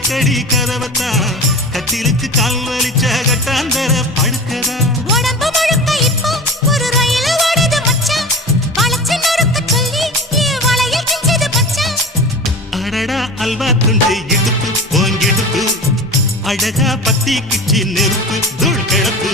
கடி கதவத்தா கட்டிலுக்கு கால் வலிச்ச கட்டாந்தர படுக்கதா உடம்பு முழுக்க இப்போ ஒரு ரயில் ஓடுது மச்சான் வளைச்சு நறுக்க சொல்லி வளையல் கிஞ்சது மச்சான் அடடா அல்வா துண்டு இடுப்பு போங்கிடுப்பு அழகா பத்தி கிச்சி நெருப்பு தூள் கிளப்பு